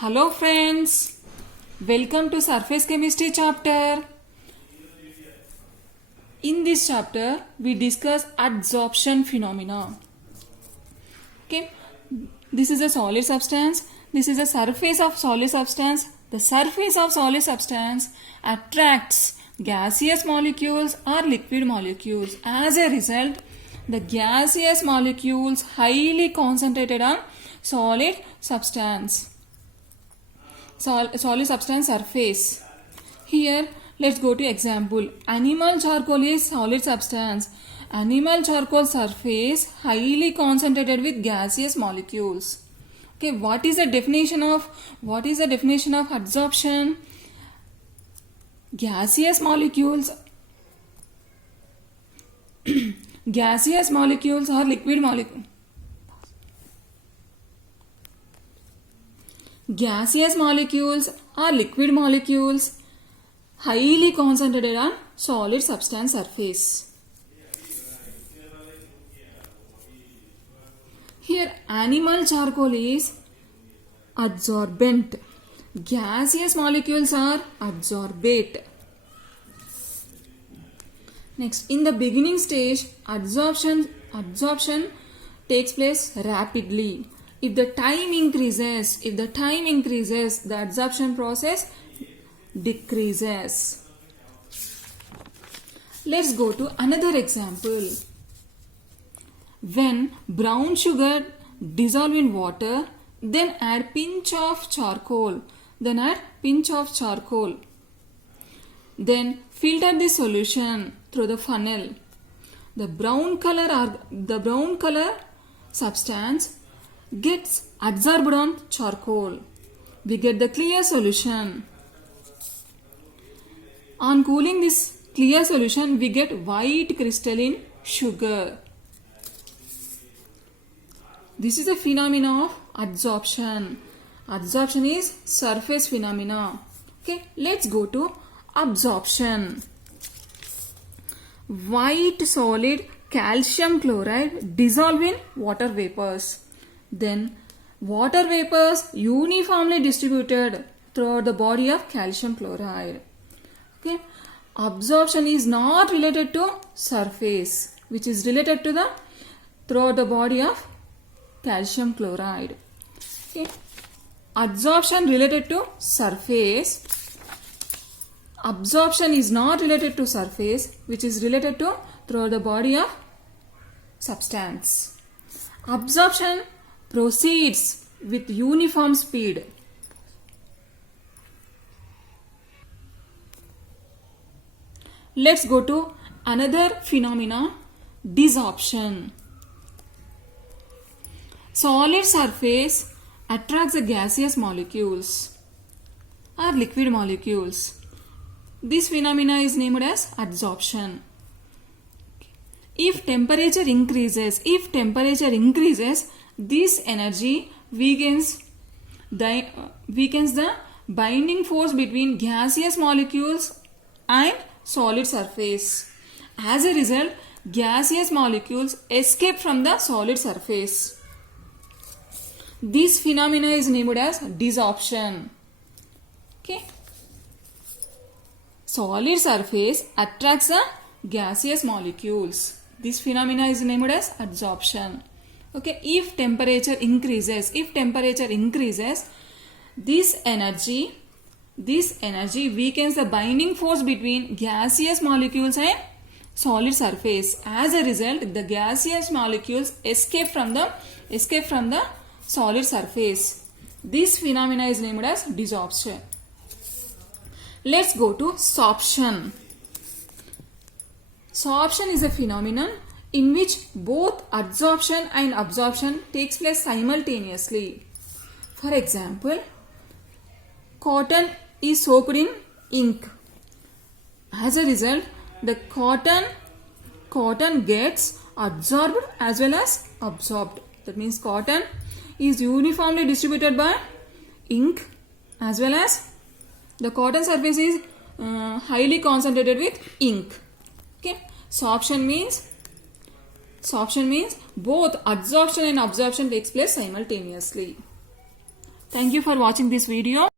Hello friends, welcome to Surface Chemistry chapter. In this chapter, we discuss adsorption phenomena. Okay, this is a solid substance. This is a surface of solid substance. The surface of solid substance attracts gaseous molecules or liquid molecules. As a result, the gaseous molecules highly concentrated on solid substance. Solid substance surface. Here, let's go to example. Animal charcoal is solid substance. Animal charcoal surface highly concentrated with gaseous molecules. Okay, what is the definition of adsorption? Gaseous molecules gaseous molecules or liquid molecules. Gaseous molecules or liquid molecules highly concentrated on solid substance surface. Here animal charcoal is adsorbent. Gaseous molecules are adsorbate. Next, in the beginning stage, adsorption takes place rapidly. If the time increases, the adsorption process decreases. Let's go to another example. When brown sugar dissolve in water, then add pinch of charcoal. Then filter the solution through the funnel. The brown color substance gets adsorbed on charcoal. We get the clear solution. On cooling this clear solution, we get white crystalline sugar. This is a phenomena of adsorption. Adsorption is surface phenomena. Okay, let's go to absorption. White solid calcium chloride dissolve in water vapors. Then water vapors uniformly distributed throughout the body of calcium chloride. Okay, absorption is not related to surface, which is related to the throughout the body of calcium chloride. Okay, adsorption related to surface. Absorption is not related to surface, which is related to throughout the body of substance. Absorption proceeds with uniform speed. Let's go to another phenomena, desorption. Solid surface attracts the gaseous molecules or liquid molecules. This phenomena is named as adsorption. If temperature increases, this energy weakens the binding force between gaseous molecules and solid surface. As a result, gaseous molecules escape from the solid surface. This phenomena is named as desorption. Okay. Solid surface attracts the gaseous molecules. This phenomena is named as adsorption. Okay, if temperature increases, this energy weakens the binding force between gaseous molecules and solid surface. As a result, the gaseous molecules escape from the solid surface. This phenomena is named as desorption. Let's go to sorption. Sorption is a phenomenon in which both adsorption and absorption takes place simultaneously. For example, cotton is soaked in ink. As a result, the cotton gets adsorbed as well as absorbed. That means cotton is uniformly distributed by ink, as well as the cotton surface is highly concentrated with ink. Okay, sorption means both adsorption and absorption takes place simultaneously. Thank you for watching this video.